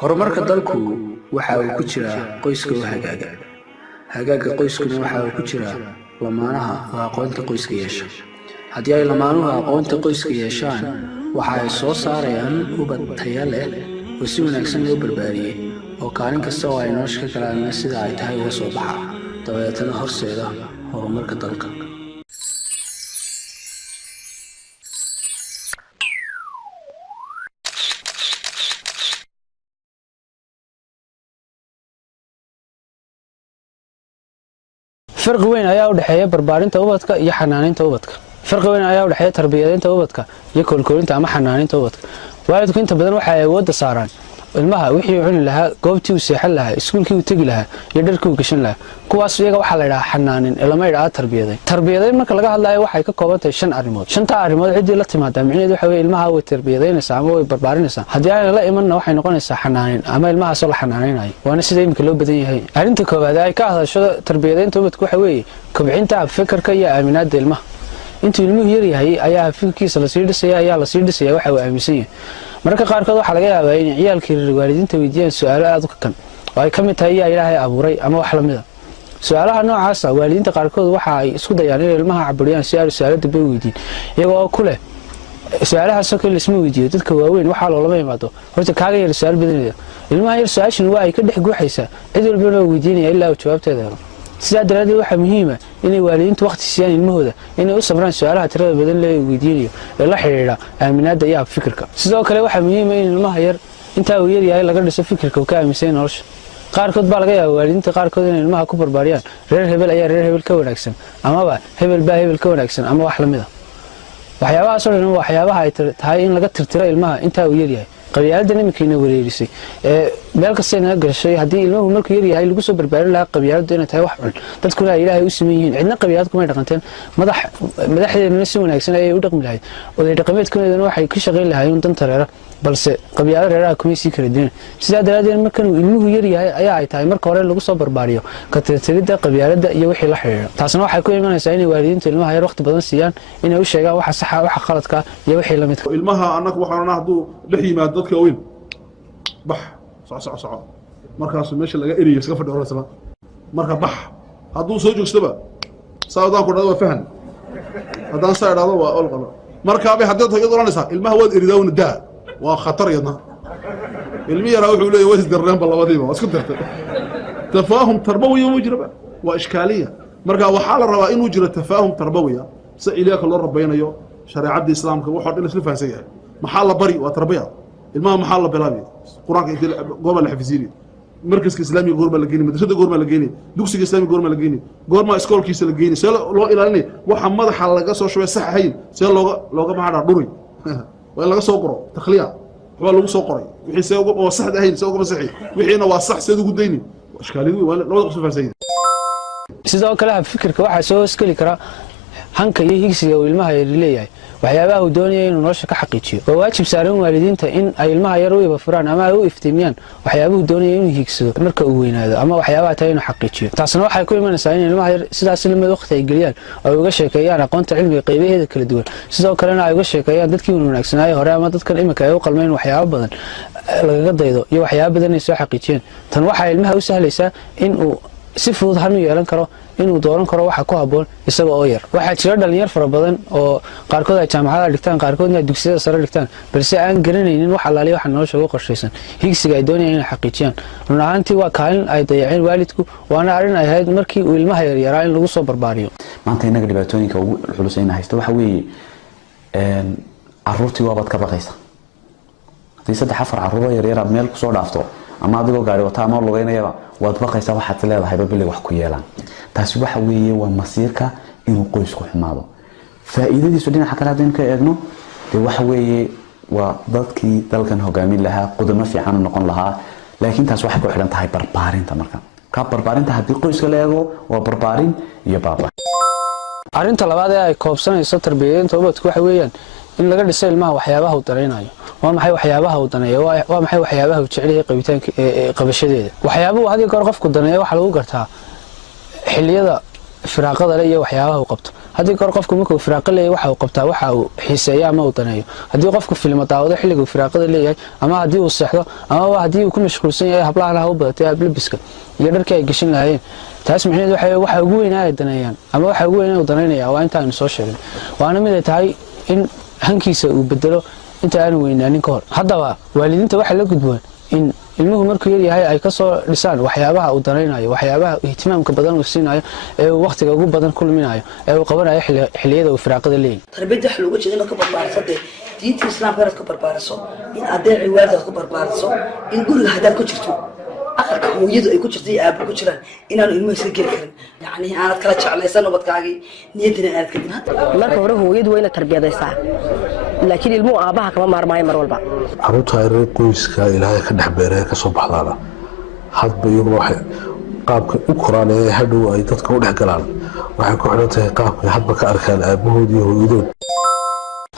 horumarka dalku waxa uu ku jiraa qoyska oo hagaaga. Hagaaga qoyskuna waxa uu ku jiraa lamaanaha oo aqoonta qoyska yeesha. Haddii ay lamaanuhu aqoonta qoyska yeeshaan, waxa ay soo saarayaan ubad tayo leh oo si wanaagsan loo barbaariyay oo kaalin kasta oo ay nolosha ka galaan sida ay tahay uga soo baxa, dabeetana horseeda horumarka dalka. فرق وين ayaa u dhaxeeya barbaarinta ubadka iyo xanaaninta ubadka. Farq weyn ayaa u dhaxeeya tarbiyadaynta ubadka iyo koolkoolinta ama xanaaninta ubadka. Waalidku inta badan waxa ay awood saaraan ilmaha wixii uu cuni lahaa, goobtii uu seexan lahaa, iskuulkii uu tagi lahaa iyo dharkii uu gashan lahaa. Kuwaas iyaga waxa la yiraahdaa xanaanin, ilma yiraahdo tarbiyadayn. Tarbiyadayn marka laga hadlayo waxay ka kooban tahay 5 arrimood. 5 arrimood cidii la timaada micnaheedu waxa weeye ilmaha way tarbiyadaynaysaa ama way barbaarinaysaa. Haddii aan la imanna waxay noqonaysaa xanaanin ama ilmaha soo la xanaaninayo. Waana sida imika loo badan yahay. Arrinta koowaad ay ka hadasho tarbiyadaynta ubadku waxa weeye kobcinta fikirka iyo aaminaadda ilmaha. intuu ilmuhu yar yahay ayaa fikirkiisa la sii dhisaya waxa uu aaminsan yahay. marka qaarkood waxa laga yaabaa in ciyaalkii waalidiinta weydiiyaan su'aalo aad u kakan oo ay kamid tahay Ilaahay abuuray ama wax la mid ah. su'aalaha noocaas ah waalidiinta qaarkood waxa ay isku dayaan in ilmaha caburiyaan si ay su'aalo dib u weydiin iyagoo ku leh su'aalahaas oo kale isma weydiiyo dadka waaweyn waxa loo yimaado horta kaaga yar su'aal badanida ilmaha yar su'aashan waa ay ka dhex guuxaysaa cid walba loo weydiinaya ilaa uu jawaabteeda helo. sidaa daraadeed waxa muhiim ah in waalidiintu waqti siiyaan ilmahooda inay u sabraan su'aalaha tirada badan ee weydiinayo ee la xiriira aaminaadda iyo fikirka. sidoo kale waxa muhiim ah in ilmaha yar inta uu yar yahay laga dhiso fikirka uu ka aaminsan nolosha. qaarkood baa laga yaabaa waalidiinta qaarkood in ilmaha ku barbaariyaan reer hebel ayaa reer hebel ka wanaagsan amaba hebel baa hebel ka wanaagsan ama wax la mid ah. waxyaabahaas oo dhan waa waxyaabaha ay tahay in laga tirtiro ilmaha inta uu yar yahay. qabyaaladda nimankiina wareerisay meel kasta inaga gashay haddii ilmuhu markuu yar yahay lagu soo barbaarin lahaa qabyaaladdu inay tahay wax cun dadkuna ay Ilaahay u siman yihiin cidna qabyaalad kuma dhaqanteen madaxdeena si wanaagsan ay u dhaqmi lahayd oday dhaqameedkuna waxay ka shaqeyn lahaayeen dan tareera balse qabyaalad reeraha kuma sii kala diin. sidaa daraadeed markan ilmuhu yar yahay ayaa ay tahay marka hore lagu soo barbaariyo ka tirtiridda qabyaaladda iyo wixii la xiriira. taasna waxay ku imanaysaa in waalidiintu ilmaha yar waqti badan siiyaan inay u sheegaan waxa sax ah waxa qaladka iyo wixii la midka. ilmaha anagu waxaan haduu dhex yimaado dadka weyn bax soco markaas meesha laga eriyo iska fadhiyo rasma marka bax haduu soo joogstaba saadaan ku dhado fahan hadaan saadado waa ol qaba marka bay hadda tagay doonaysaa ilmaha wad eridaawna daa waa khatar yadna ilmi yara wuxuu leeyahay way isdarreen balabadiiba isku dartay tafaahum tarbawiya mujraba waa iskaaliya marka waxa la rabaa inuu jiro tafaahum tarbawiya si ilaaka loo rabaynayo shariicada islaamka waxa dhan isla fahansan yahay maxaa la bari waa tarbiya ilmaha maxaa la bilaabi quraanka inta gooba la xifisiiri markaska islaamiga goorma la geeyay madrasada goorma la geeyay dugsiga islaamiga goorma la geeyay goorma iskoolkiisa la geeyay see loo ilaalinay waxa madaxa laga soo shubay sax ahayn see looga maxaa dhuri waa laga soo qoro takhliya waa lagu soo qoray wixii see ugu sax ahayn see ugu masaxi wixiina waa sax see ugu dayni iskaalidu waa labada qism faasay. sidoo kale fikirka waxa soo iskali kara hanka iyo higsiga uu ilmaha yar leeyahay waxyaabaha uu doonayo inuu nolosha ka xaqiijiyo. waa waajib saaran waalidiinta in ay ilmaha yar u ibafuraan ama ay u iftiimiyaan waxyaabaha uu doonayo inuu higsado marka uu weynaado ama waxyaabaha tahay inuu xaqiijiyo. taasna waxay ku imanaysaa in ilmaha yar sidaas lamid waqti ay geliyaan oo uga sheekeeyaan aqoonta cilmiga qaybaheeda kala duwan sidoo kalena ay uga sheekeeyaan dadkii wanaagsanaa hore ama dadkan imika ay u qalmeen waxyaabo badan lagaga daydo iyo waxyaabo badan ay soo xaqiijiyeen. tan waxa ilmaha u sahlaysaa in uu si fudud hal yeelan karo inuu dooran karo waxa ku haboon isaga oo yar. waxaa jira dhalinyar fara badan oo qaarkood ay jaamacadaha dhigtaan qaarkoodna dugsiyada sare dhigtaan balse aan garanaynin wax alaaliyo waxa nolosha ugu qorshaysan higsiga ay doonayaan inay xaqiijiyaan. run ahaantii waa kaalin ay dayaceen waalidku waana arrin ay ahayd markii uu ilmaha yar yaraa in lagu soo barbaariyo. maanta inaga dhibaatooyinka ugu culus ee haysta waxa weeye carruurtii waabad ka baqaysa haddii 3-4 carruur yar yar meel ku soo dhaafto ama adigoo gaari wata ama lugeynayaba waad baqaysaa waxaad leedahay babili wax ku yeelan. taasi waxa weeye waa masiirka inuu qoysku xumaado. faa'iidadiisu dhinaca kale hadaan ka eegno waxa weeye waa dadkii dalkan hogaamin lahaa qodamo fiican noqon lahaa laakiin taas waxay ku xiran tahay barbaarinta. marka ka barbaarinta haddii qoyska la eego waa barbaarin iyo baaba. arrinta labaad ee ay koobsanayso tarbiyadaynta ubadku waxa weeyaan in laga dhiso ilmaha waxyaabaha uu dareenayo. waa maxay waxyaabaha uu daneeyo waa maxay waxyaabaha uu jecel yahay qabashadeeda. waxyaabaha hadii goor qofku daneeyo waxa lagu gartaa xilliyada firaaqada leh iyo waxyaabaha uu qabto haddii goor qofku markuu firaaqo leeyahay waxa uu qabtaa waxa uu xiiseeyo ama uu daneeyo haddii qofku filmo daawado xilliga uu firaaqada leeyahay ama haddii uu seexdo ama haddii uu ku mashquulsan yahay hablaha ha u badatay ablabiska iyo dharkii ay gashan lahaayeen taas macnaheedu waxa ugu weyn ay daneeyaan ama waxa ugu weyn uu daneynaya waa inta aan soo sheegay waana mid ay tahay in hankiisa uu bedelo inta aan weynaanin ka hor haddaba waalidiinta waxa la gudboon in ilmuhu markuu yar yahay ay ka soo dhisaan waxyaabaha uu danaynayo waxyaabaha ihtimaamka badan uu siinayo ee uu waqtiga ugu badan ku luminayo ee uu qabanayo xilliyada uu firaaqada leeyahay tarbiyada waxa looga jeedaa ka barbaarsadee diinta islaamka inaad ka barbaarso in adeeci waalidka ka barbaarso in guriga hadaad ku jirto aqalka hooyadu ay ku jirto iyo aabbu ku jiraan inaanu ilmuhu iska geli karin yacni aanad kala jeclaysan ubadkaagii niyadina aanad ka gelin marka hore hooyadu waa inaad tarbiyadaysaa laakiin ilmuhu aabaha kama maarmaayo mar walba caruurta ay reer qoyska ilaahay ka dhex beeree ka soo baxdaana hadba iyaguna waxay qaabka u koraan ee hadhow ay dadka u dhex galaan waxay ku xidhan tahay qaabkay hadba ka arkaan aabahood iyo hooyadood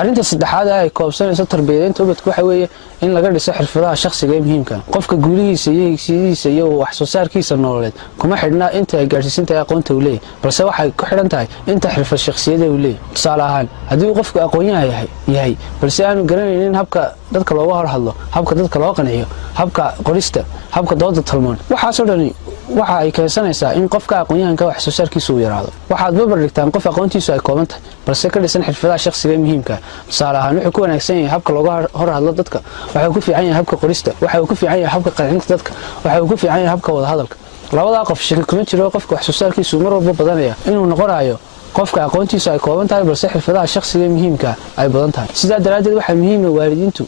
arrinta saddexaad ay koobsanayso tarbiyadaynta ubadka waxa weeye in laga dhiso xirfadaha shakhsiga ee muhiimka qofka guulihiisa iyo higsiyadiisa iyo wax soo saarkiisa nololeed kuma xidhna inta ay gaarsiisantahay aqoonta uu leeyahay balse waxay ku xidhan tahay inta xirfad shakhsiyada uu leeyahay tusaale ahaan haddii uu qofku aqoonyahan yahay balse aanu garanaynin habka dadka looga hor hadlo habka dadka loo qanciyo habka qorista habka dooda talmoon waxaasoo dhani waxa ay keensanaysaa in qofka aqoonyahanka wax soo saarkiisu uu yaraado waxaad barbar dhigtaan qof aqoontiisu ay kooban tahay balse ka dhisan xirfadaha shakhsiga ee muhiimka tusaale ahaan wuxuu ku wanaagsan yahay habka looga hor hadlo dadka waxa uu ku fiican yahay habka qorista waxa uu ku fiican yahay habka qancinta dadka waxa uu ku fiican yahay habka wada hadalka labadaa qof shaki kuma jiro qofka wax soo saarkiisu mar walba badanaya inuu noqonayo qofka aqoontiisu ay kooban tahay balse xirfadaha shakhsiga ee muhiimka ay badan tahay sidaa daraaddeed waxaa muhiim ah waalidiintu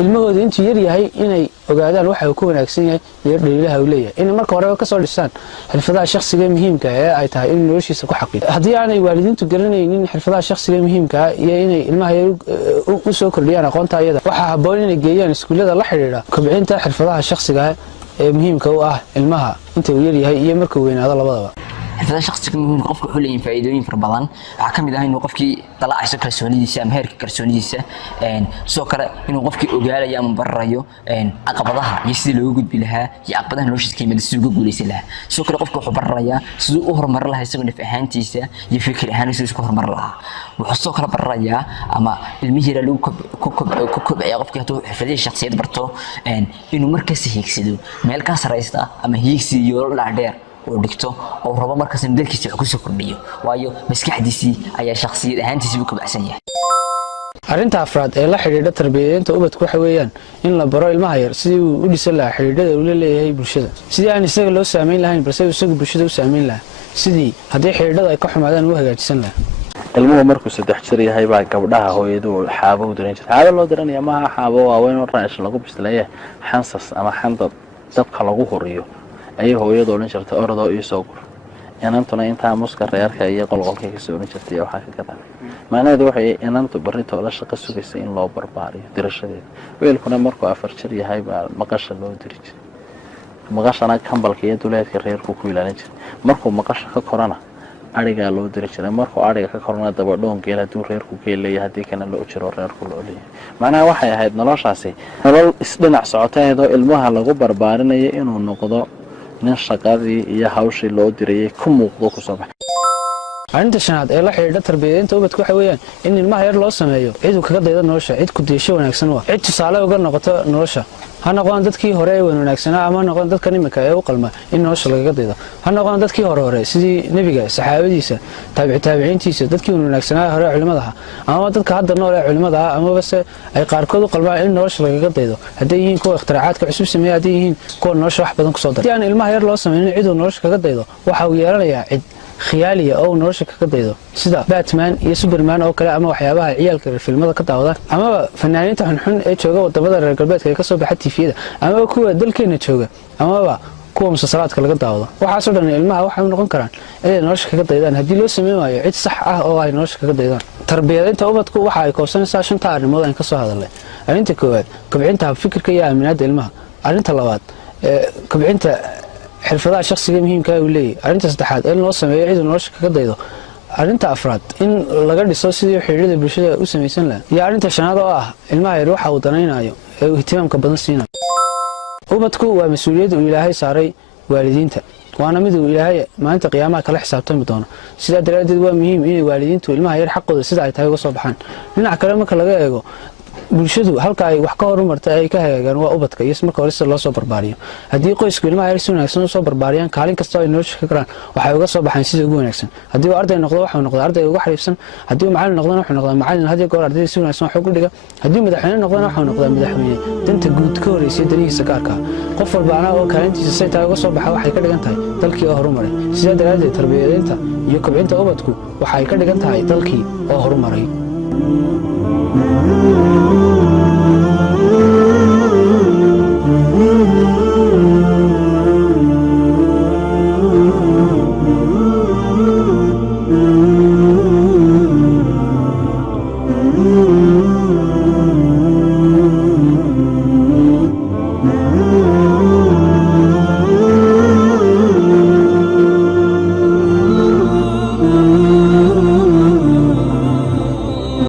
ilmahooda intuu yar yahay inay ogaadaan waxa uu ku wanaagsan yahay iyo dhaliilaha uu leeyahay inay marka horeba ka soo dhisaan xirfadaha shakhsiga ee muhiimka ee ay tahay in noloshiisa ku xaqiijiyo haddii aanay waalidiintu garanaynin xirfadaha shakhsiga ee muhiimka iyo inay ilmaha u soo kordhiyaan aqoonta iyada waxaa habboon inay geeyaan iskuullada la xidhiidha kobcinta xirfadaha shakhsiga ee muhiimka u ah ilmaha inta uu yar yahay iyo marka uu weynaado labadaba xirfadaha shakhsiga muhiimka qofka wuxuu leeyahay faa'iidooyin fara badan waxaa ka mid ah inuu qofkii dalaacayso kalsoonidiisa ama heerka kalsoonidiisa sidoo kale inuu qofkii ogaalayo ama bararayo caqabadaha iyo sidii looga gudbi lahaa iyo caqabadaha noloshiisa ka yimid sidii uga guulaysan lahaa sidoo kale qofka wuxuu bararayaa siduu u horumarin lahaa isagoo naf ahaantiisa iyo fikir ahaan siduu isku horumarin lahaa wuxuu sidoo kale bararayaa ama ilmihii lagu kobciya qofkii hadduu xirfadihii shakhsiyad barto inuu markasta hiigsado meel ka saraysta ama hiigsi iyo dhaadheer oo dhigto oo rabo markaas in dalkiisa wax ku soo kordhiyo waayo maskaxdiisii ayaa shakhsiyad ahaantiisa u kabacsan yahay arrinta afraad ee la xidhiidha tarbiyadaynta ubadku waxa weeyaan in la baro ilmaha yar sidii uu u dhisan lahaa xidhiidhada uu la leeyahay bulshada sidii aan isaga loo saameyn lahayn balse isagu bulshada u saameyn lahaa sidii haddii xidhiidhada ay ka xumaadaan uu hagaajisan lahaa ilmuhu markuu 3 jir yahay baa gabdhaha hooyadu xaabo u diran jirtay xaabo loo diranaya maaha xaabo waaweyn oo raash lagu bislaye xansas ama xandad dabka lagu horiyo ay hooyadu oran jirtay orado iyo soo gur inantuna inta muska reerka iyo qolqolka ka soo oran jirtay waxa ka gadan macnaheedu waxay inantu barito la shaqo sugaysa in loo barbaariyo dirashadeeda weelkuna markuu 4 jir yahay baa maqasha loo diri jiray maqashana kambalka iyo duleedka reerku ku ilaalin jiray markuu maqasha ka korana ariga loo diri jiray markuu ariga ka korana daba dhoonkeela duu reerku geelay hadii kana loo jiro reerku loo leeyahay macnaheedu waxay ahayd noloshaasi nolol isdhinac socoteedo ilmaha lagu barbaarinayo inuu noqdo nin shaqadii iyo hawshii loo dirayay ku muuqdo ku soo baxay arrinta shanaad ee la xidhiidha tarbiyadaynta ubadka waxa weeyaan in ilmaha yar loo sameeyo cid uu kaga daydo nolosha cid ku deesho wanaagsan waa cid tusaale uga noqoto nolosha ha noqon dadkii hore ee wanaagsanaa ama noqon dadka nimika ee u qalma in nolosha lagaga daydo ha noqon dadkii hore sidii nabiga saxaabadiisa taabiciintiisa dadkii wanaagsanaa hore culimada ama dadka hadda nool ee culimada ama base ay qaarkood u qalmaan in nolosha lagaga daydo haday yihiin kuwa ikhtiraacadka cusub sameeyay haday yihiin kuwa nolosha wax badan ku soo daray yani ilmaha yar loo sameeyo cid uu nolosha kaga daydo waxa uu yeelanayaa cid khiyaaliya oo nolosha kaga daydo sida Batman iyo Superman oo kale ama waxyaabaha ciyaalka filmada ka daawada ama fanaaniinta xunxun ee jooga wadamada reer galbeedka ee ka soo baxay TV-da ama kuwa dalkeena jooga ama kuwa musalsalaadka laga daawado waxa soo dhan ilmaha waxa noqon karaan inay nolosha kaga daydaan hadii loo sameeyo cid sax ah oo ay nolosha kaga daydaan tarbiyadaynta ubadku waxa ay koobsanaysaa 5 arrimood aan ka soo hadalnay arrinta koowaad kobcinta fikirka iyo aaminaadda ilmaha arrinta labaad kobcinta xirfadaha shakhsiga muhiimka ah uu leeyahay arrinta saddexaad in loo sameeyo cid nolosha kaga daydo arrinta afraad in laga dhiso sidii xiriirada bulshada u sameeysan lahaa iyo arrinta shanaad oo ah ilmaha yar waxa uu danaynayo ee uu ihtimaamka badan siinayo ubadku waa mas'uuliyad uu Ilaahay saaray waalidiinta waana mid uu ilaahay maalinta qiyaamaha kala xisaabtami doono sidaa daraadeed waa muhiim inay waalidiintu ilmaha yar xaqooda sida ay tahay uga soo baxaan dhinaca kale marka laga eego bulshadu halka ay wax ka horumartay ay ka hagaagaan waa ubadka iyo marka hore sida loo soo barbaariyo haddii qoysku ilmaha yar si wanaagsan u soo barbaariyaan kaalin kasta ay nolosha ka galaan waxay uga soo baxaan sida ugu wanaagsan haddii uu arday noqdo wuxuu noqdaa arday uga xariifsan haddii uu macallin noqdana wuxuu noqdaa macallin hadii goor ardayda si wanaagsan wax ugu dhiga haddii madaxweyne noqdana wuxuu noqdaa madaxweyne danta guud ka horeysay danihiisa gaarka qof walbaana oo kaalintiisa say tahay uga soo baxa waxay ka dhigan tahay dalkii oo horumaray sidaa daraadeed tarbiyadeynta iyo kobcinta ubadku waxay ka dhigan tahay dalkii oo horumaray Mm-hmm.